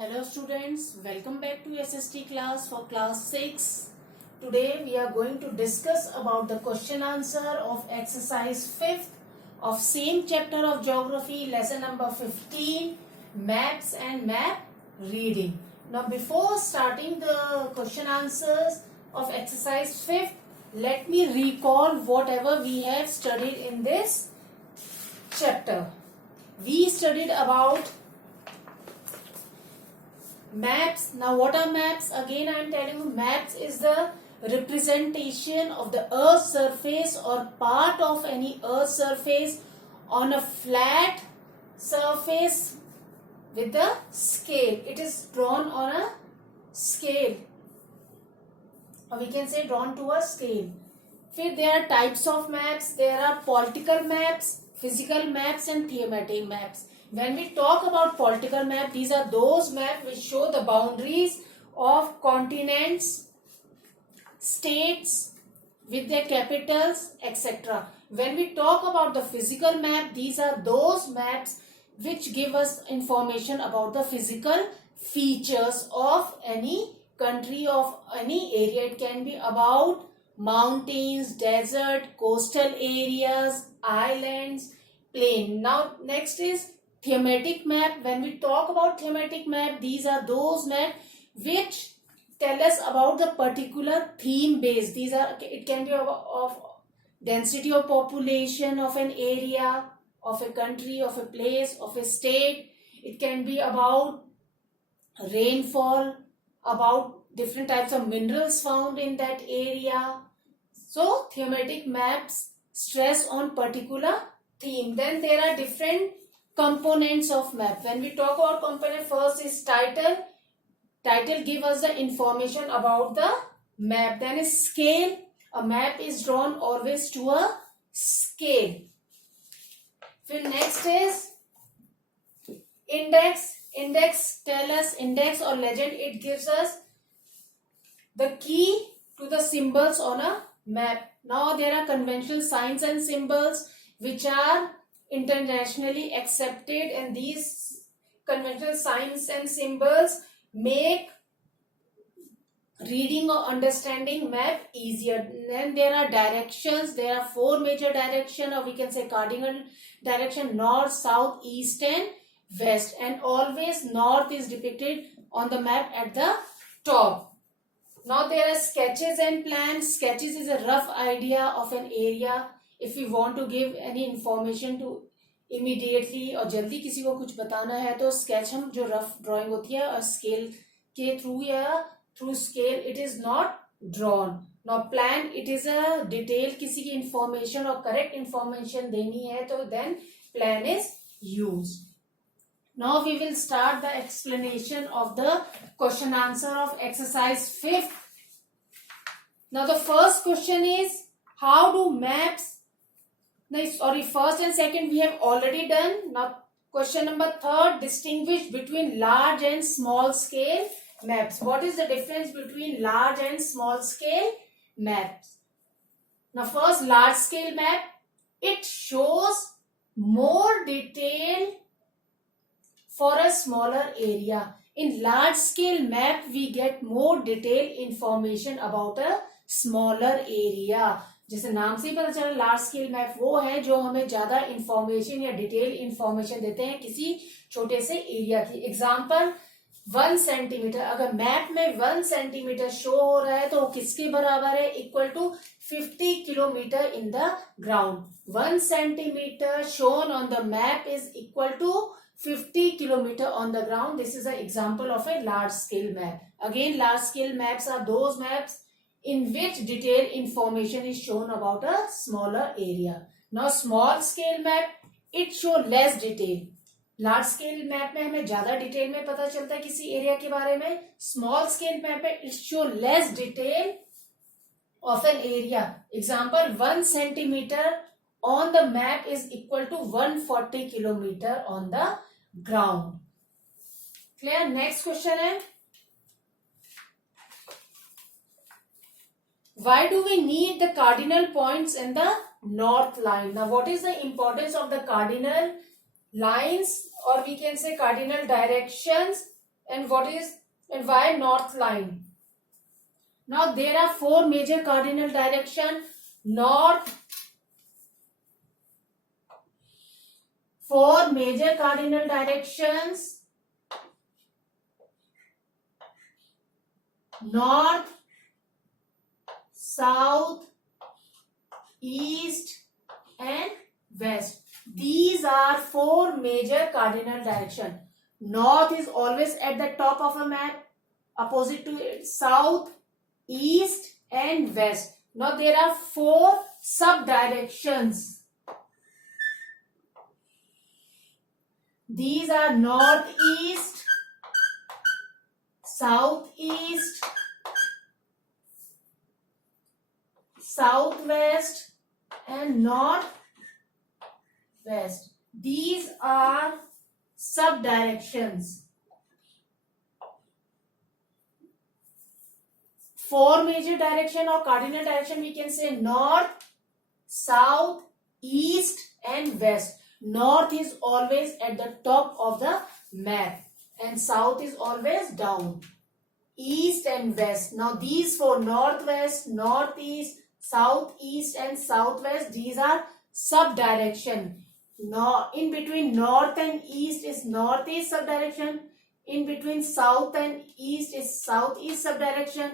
Hello students, welcome back to SST class for class 6. Today we are going to discuss about the question answer of exercise 5th of same chapter of geography, lesson number 15, maps and map reading. Now before starting the question answers of exercise 5th, let me recall whatever we have studied in this chapter. We studied about maps. Now what are maps? Again I am telling you, maps is the representation of the earth's surface or part of any earth's surface on a flat surface with the scale. It is drawn on a scale, or we can say drawn to a scale. फिर there are types of maps. There are political maps, physical maps and thematic maps. When we talk about political map, these are those maps which show the boundaries of continents, states with their capitals, etc. When we talk about the physical map, these are those maps which give us information about the physical features of any country, of any area. It can be about mountains, desert, coastal areas, islands, plain. Now next is thematic map. When we talk about thematic map, these are those maps which tell us about the particular theme base. These are, it can be of density of population of an area, of a country, of a place, of a state. It can be about rainfall, about different types of minerals found in that area. So thematic maps stress on particular theme. Then there are different components of map. When we talk about component, first is title. Title give us the information about the map. Then is scale. A map is drawn always to a scale. Then next is index. Index tell us, index or legend, it gives us the key to the symbols on a map. Now there are conventional signs and symbols which are internationally accepted, and these conventional signs and symbols make reading or understanding map easier. Then there are directions. There are 4 major directions, or we can say cardinal direction: north, south, east and west, and always north is depicted on the map at the top. Now there are sketches and plans. Sketches is a rough idea of an area. If we want to give any information to immediately और जल्दी किसी को कुछ बताना है तो sketch, हम जो रफ ड्राइंग होती है और स्केल के थ्रू या through scale it is not drawn. Now plan, it is a detail, किसी की इंफॉर्मेशन और करेक्ट इंफॉर्मेशन देनी है तो then plan is used. Now we will start the explanation of the question answer of exercise 5th. Now the first question is, how do maps, first and second we have already done. Now question number 3, distinguish between large and small scale maps. What is the difference between large and small scale maps? Now first, large scale map, it shows more detail for a smaller area. In large scale map we get more detailed information about a smaller area. जैसे नाम से ही पता चला, large scale map वो है जो हमें ज्यादा इंफॉर्मेशन या डिटेल इंफॉर्मेशन देते हैं किसी छोटे से एरिया की. Example 1 centimetre. अगर मैप में 1 सेंटीमीटर शो हो रहा है तो किसके बराबर है? Equal to 50 kilometre in the ground. 1 centimetre shown on the map is equal to 50 kilometer on the ground. This is an example of a large scale map. Again, large scale maps are those maps in which detailed information is shown about a smaller area. Now small scale map, it show less detail. Large scale map में हमें ज्यादा detail में पता चलता है किसी area के बारे में. Small scale map में it show less detail of an area. Example, 1 centimeter on the map is equal to 140 kilometer on the ground. Clear? Next question है, why do we need the cardinal points in the north line? Now what is the importance of the cardinal lines, or we can say cardinal directions and why north line? Now there are four major cardinal direction. Four major cardinal directions: north, south, east and west. These are four major cardinal direction. North is always at the top of a map, opposite to it, south, east and west. Now there are four sub directions. These are northeast, southeast, southwest and northwest. These are sub directions. Four major direction or cardinal direction, we can say north, south, east and west. North is always at the top of the map and south is always down. East and west. Now these four, northwest, northeast, southeast and southwest, these are sub direction. Now in between north and east is northeast sub direction. In between south and east is southeast sub direction.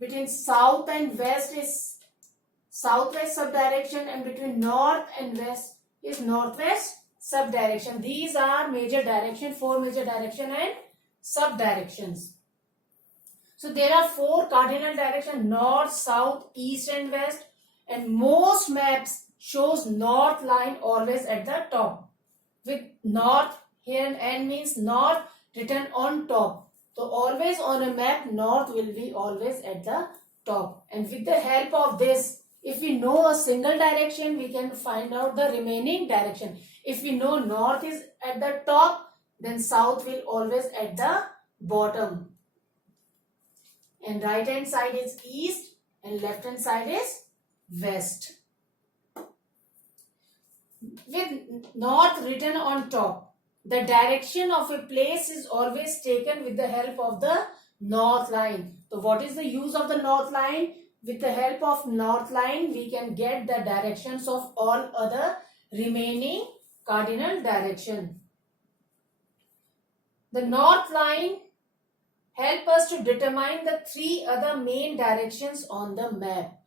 Between south and west is southwest sub direction, and between north and west is northwest sub direction. These are major direction, four major direction and sub directions. So there are four cardinal direction: north, south, east and west, and most maps shows north line always at the top. With north here, N means north written on top. So always on a map, north will be always at the top. And with the help of this, if we know a single direction, we can find out the remaining direction. If we know north is at the top, then south will always at the bottom. And right hand side is east and left hand side is west. With north written on top, the direction of a place is always taken with the help of the north line. So what is the use of the north line? With the help of north line, we can get the directions of all other remaining cardinal direction. The north line help us to determine the three other main directions on the map.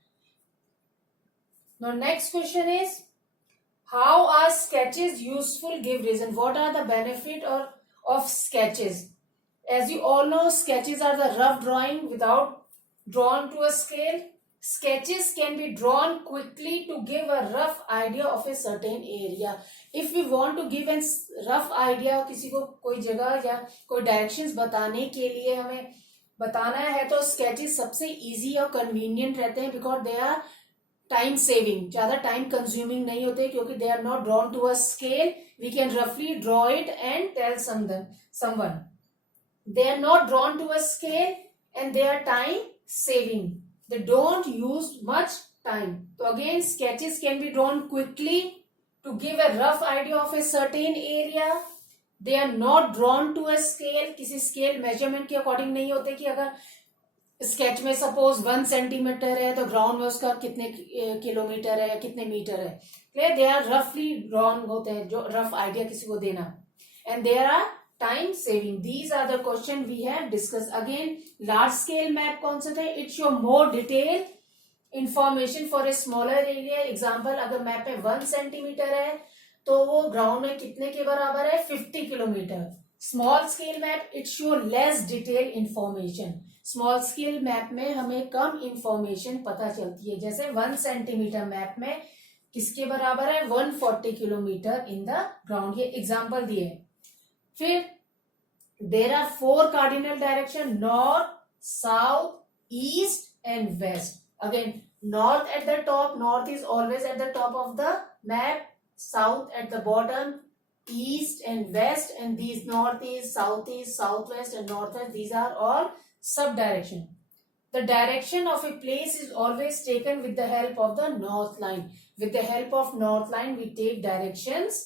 Now next question is, how are sketches useful? Give reason. What are the benefit of sketches? As you all know, sketches are the rough drawing without drawn to a scale. Sketches can be drawn quickly to give a rough idea of a certain area. If we want to give a rough idea, किसी को कोई जगह या कोई directions बताने के लिए हमें बताना है, तो sketches सबसे easy और convenient रहते हैं, because they are time saving, ज्यादा टाइम कंज्यूमिंग नहीं होते, क्योंकि they are not drawn to a scale. We can रफली draw it and tell someone. They are not drawn to a scale and they are time saving. They don't use much time. तो again sketches can be drawn quickly to give a rough idea of a certain area. They are not drawn to a scale. किसी scale measurement के according नहीं होते कि अगर sketch में suppose 1 centimetre है तो ग्राउंड में उसका कितने किलोमीटर है या कितने मीटर है. दे आर रफली ड्रॉन होते हैं, जो रफ आइडिया किसी को देना. And there are time saving. These are the question we have discuss. Again large scale map कौन से थे? It show more detail information for a smaller area. Example, अगर मैप में 1 सेंटीमीटर है तो वो ग्राउंड में कितने के बराबर है? 50 kilometre. Small scale map it show less detail information. Small scale map में हमें कम इंफॉर्मेशन पता चलती है. जैसे 1 सेंटीमीटर मैप में किसके बराबर है? 140 किलोमीटर इन द ग्राउंड. ये एग्जाम्पल दिए. फिर there are 4 cardinal direction: north, south, east and west. Again north at the top. North is always at the top of the map. South at the bottom. East and west, and these northeast, southeast, southwest and northwest, these are all sub-direction. The direction of a place is always taken with the help of the north line. With the help of north line, we take directions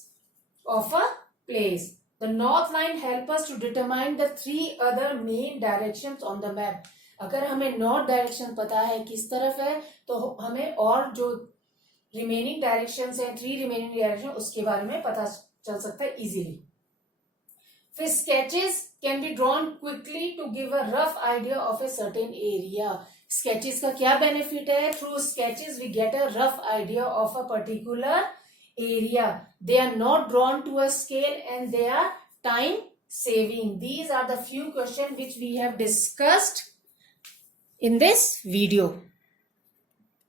of a place. The north line help us to determine the 3 other main directions on the map. अगर हमें north direction पता है किस तरफ है, तो हमें और जो रिमेनिंग डायरेक्शंस हैं, 3 रिमेनिंग डायरेक्शन, उसके बारे में पता चल सकता है इजीली. फिर sketches can be drawn quickly to give a rough idea of a certain area. Sketches का क्या benefit है? Through sketches we get a rough idea of a particular area. They are not drawn to a scale and they are time saving. These are the few questions which we have discussed in this video.